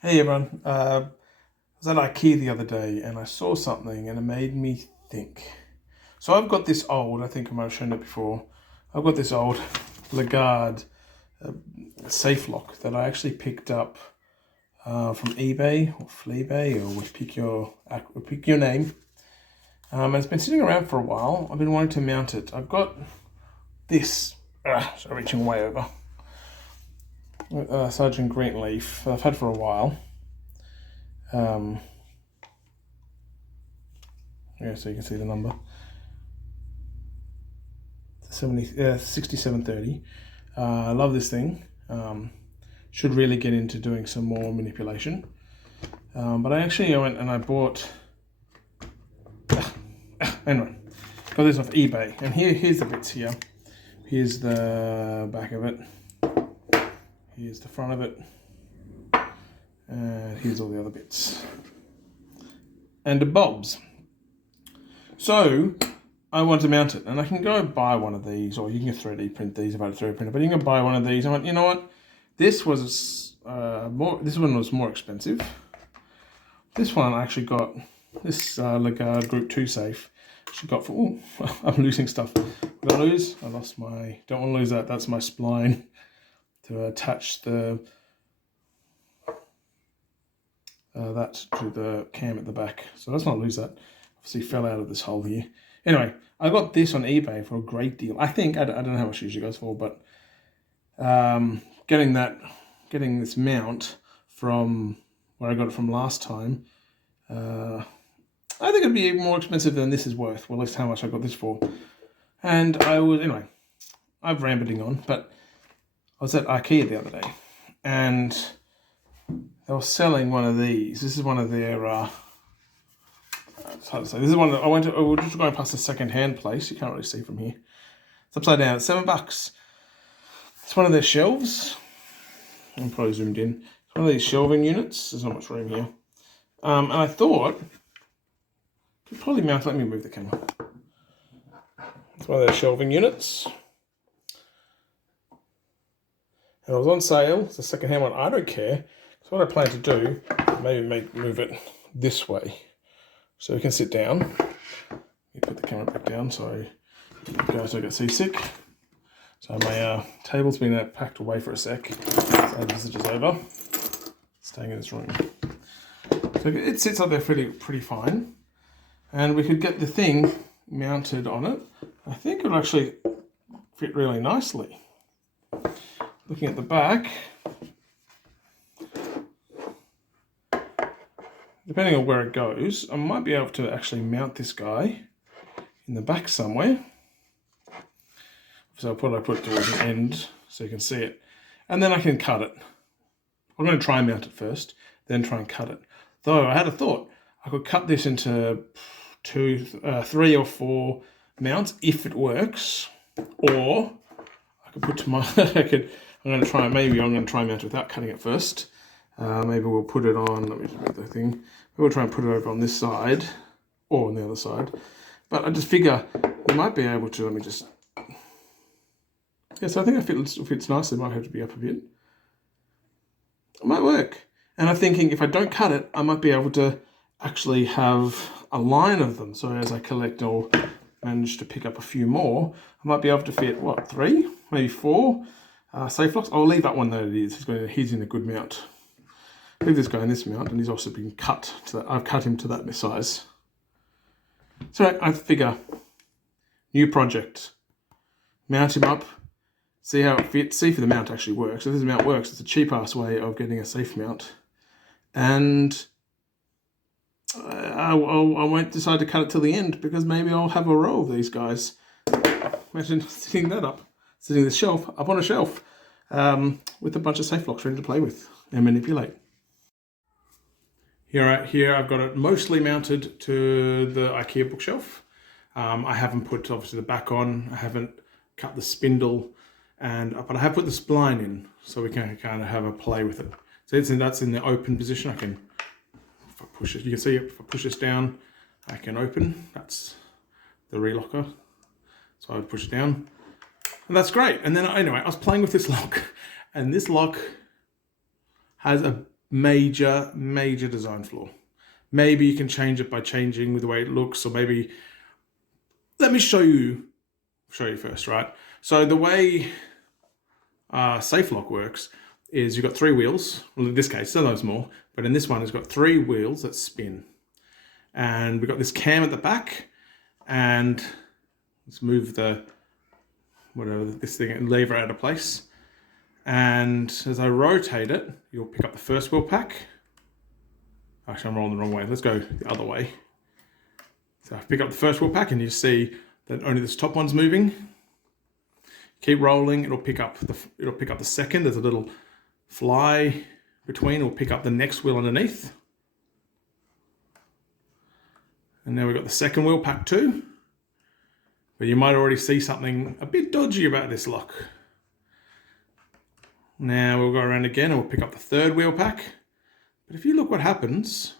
Hey everyone, I was at Ikea the other day and I saw something and it made me think. So I've got this old, I think I might have shown it before, I've got this old Gard uh, safe lock that I actually picked up from eBay or Fleabay, or pick your name. And it's been sitting around for a while. I've been wanting to mount it. I've got this, reaching way over, Sergeant Greenleaf that I've had for a while. Um, yeah, so you can see the number 6730. I love this thing. Should really get into doing some more manipulation. But I went and I bought. Anyway, got this off eBay, and here's the bits here. Here's the back of it. Here's the front of it. And here's all the other bits. And the bulbs. So I want to mount it, and I can go buy one of these, or you can 3D print these if I had a 3D printer. But you can buy one of these. I went, you know what? This was more. This one was more expensive. This one I actually got. This Gard Group 2 safe. She got for. Oh, I'm losing stuff. What did I lose? I lost my. Don't want to lose that. That's my spline to attach the. That to the cam at the back. So let's not lose that. Obviously fell out of this hole here. Anyway, I got this on eBay for a great deal. I think, I don't know how much it usually goes for, but getting this mount from where I got it from last time, I think it'd be even more expensive than this is worth. Well, at least how much I got this for. And anyway, I'm rambling on, but I was at Ikea the other day, and they were selling one of these. This is one of their, it's hard to say. This is one that we're just going past a second-hand place. You can't really see from here. It's upside down. It's $7. It's one of their shelves. I'm probably zoomed in. It's one of these shelving units. There's not much room here. And I thought, could probably mount, let me move the camera. It's one of their shelving units. And it was on sale. It's a second-hand one. I don't care. So what I plan to do, maybe move it this way, so we can sit down. You put the camera back down so you guys don't get seasick. So my table's been packed away for a sec. So this is just over. Staying in this room. So it sits up there pretty fine. And we could get the thing mounted on it. I think it would actually fit really nicely. Looking at the back, depending on where it goes, I might be able to actually mount this guy in the back somewhere. So I'll put it towards the end so you can see it. And then I can cut it. I'm going to try and mount it first, then try and cut it. Though I had a thought, I could cut this into 3 or 4 mounts if it works. Or I could put I'm going to try and mount it without cutting it first. Maybe we'll put it on, let me just make the thing. Maybe we'll try and put it over on this side or on the other side. But I just figure you might be able to, let me just, yes, I think it fits nicely. It might have to be up a bit. It might work. And I'm thinking if I don't cut it, I might be able to actually have a line of them. So as I collect or manage to pick up a few more, I might be able to fit, 3, maybe 4 safe locks. I'll leave that one that it is. He's in a good mount. Leave this guy in this mount, and he's also been cut to that. I've cut him to that size. So I figure, new project. Mount him up, see how it fits, see if the mount actually works. If this mount works, it's a cheap-ass way of getting a safe mount. And I won't decide to cut it till the end, because maybe I'll have a row of these guys. Imagine sitting this shelf up on a shelf with a bunch of safe locks ready to play with and manipulate. Here I've got it mostly mounted to the Ikea bookshelf. I haven't put obviously the back on. I haven't cut the spindle, but I have put the spline in so we can kind of have a play with it. So that's in the open position. If I push it, you can see if I push this down, I can open. That's the relocker. So I would push it down, and that's great. And then anyway, I was playing with this lock, and this lock has a major design flaw. Maybe you can change it by changing with the way it looks, or maybe, let me show you first, right? So the way safe lock works is you've got 3 wheels. Well, in this case, sometimes more, but in this one, it's got 3 wheels that spin. And we've got this cam at the back, and let's move this thing and lever out of place. And as I rotate it, you'll pick up the first wheel pack. Actually, I'm rolling the wrong way. Let's go the other way. So I pick up the first wheel pack, and you see that only this top one's moving. Keep rolling, it'll pick up the second. There's a little fly between, it'll pick up the next wheel underneath. And now we've got the second wheel pack too. But you might already see something a bit dodgy about this lock. Now we'll go around again and we'll pick up the third wheel pack. But if you look what happens,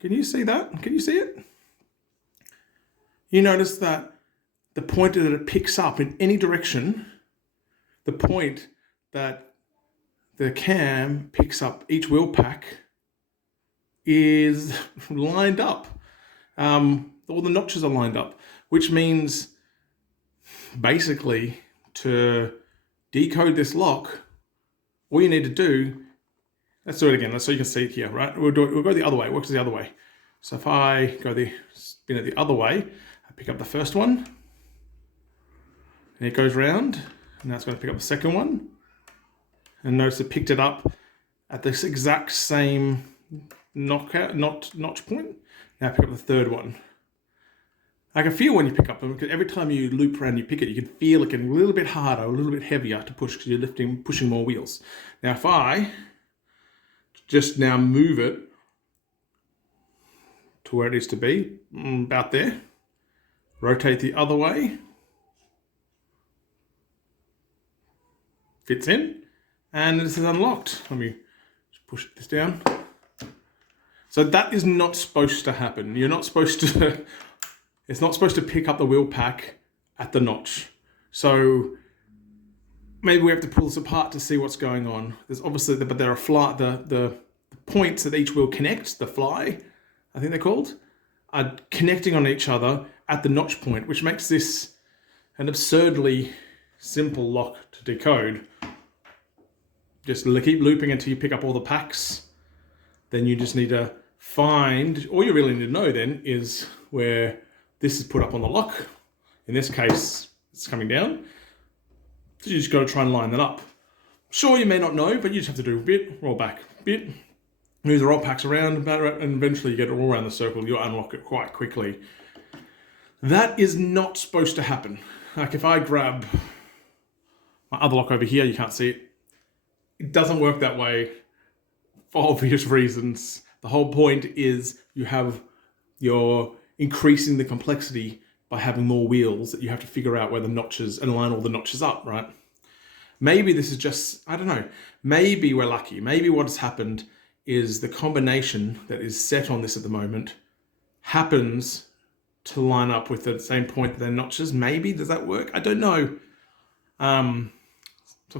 can you see that? Can you see it? You notice that the point that it picks up in any direction, the point that the cam picks up each wheel pack is lined up. All the notches are lined up, which means basically to decode this lock, all you need to do, let's do it again, so you can see it here, right? We'll go the other way, it works the other way. So if I spin it the other way, I pick up the first one, and it goes round, and now it's going to pick up the second one. And notice it picked it up at this exact same notch point. Now pick up the third one. I can feel when you pick up them, because every time you loop around, you pick it, you can feel it getting a little bit harder, a little bit heavier to push, because you're pushing more wheels. Now if I just now move it to where it needs to be, about there, rotate the other way, fits in, and this is unlocked. Let me just push this down. So that is not supposed to happen. You're not supposed to, it's not supposed to pick up the wheel pack at the notch. So maybe we have to pull this apart to see what's going on. There's obviously, but there are the points that each wheel connect, the fly, I think they're called, are connecting on each other at the notch point, which makes this an absurdly simple lock to decode. Just keep looping until you pick up all the packs. Then you just need to find, all you really need to know then is where this is put up on the lock. In this case, it's coming down. So you just got to try and line that up. Sure, you may not know, but you just have to do a bit, roll back a bit, move the roll packs around, and eventually you get it all around the circle. You'll unlock it quite quickly. That is not supposed to happen. Like if I grab my other lock over here, you can't see it. It doesn't work that way for obvious reasons. The whole point is you're increasing the complexity by having more wheels that you have to figure out where the notches and line all the notches up, right? Maybe this is just, I don't know, maybe we're lucky. Maybe what has happened is the combination that is set on this at the moment happens to line up with the same point that they're notches. Maybe, does that work? I don't know. Some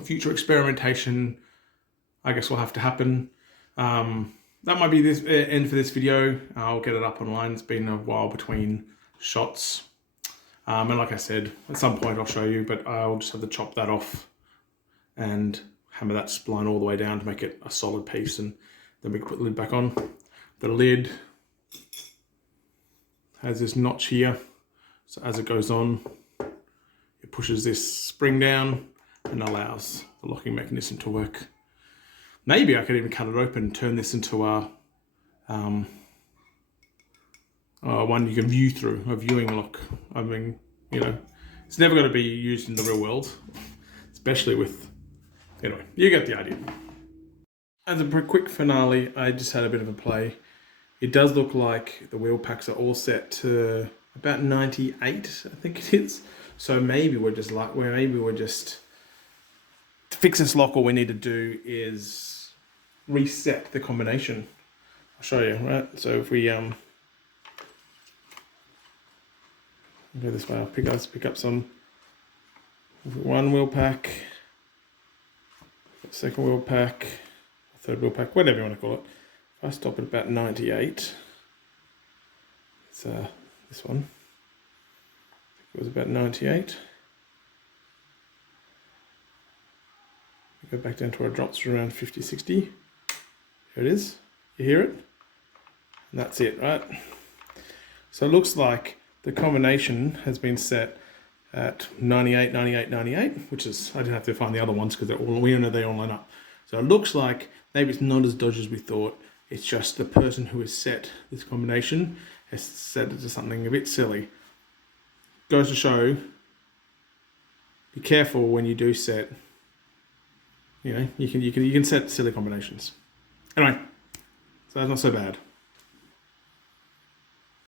future experimentation, I guess, will have to happen. That might be this end for this video. I'll get it up online. It's been a while between shots. And like I said, at some point I'll show you, but I'll just have to chop that off and hammer that spline all the way down to make it a solid piece, and then we can put the lid back on. The lid has this notch here, so as it goes on, it pushes this spring down and allows the locking mechanism to work. Maybe I could even cut it open and turn this into a one you can view through, a viewing lock. I mean, you know, it's never going to be used in the real world, especially with, anyway, you get the idea. As a quick finale, I just had a bit of a play. It does look like the wheel packs are all set to about 98, I think it is. So maybe we're just to fix this lock, all we need to do is reset the combination. I'll show you, right? So if we go this way, I'll pick up some one wheel pack, second wheel pack, third wheel pack, whatever you want to call it. If I stop at about 98, it's this one. It was about 98. Go back down to where it drops to around 50, 60. Here it is. You hear it? And that's it, right? So it looks like the combination has been set at 98, 98, 98, which is, I didn't have to find the other ones because we know they all line up. So it looks like maybe it's not as dodgy as we thought. It's just the person who has set this combination has set it to something a bit silly. Goes to show, be careful when you do set. You know, you can set silly combinations. Anyway, so that's not so bad.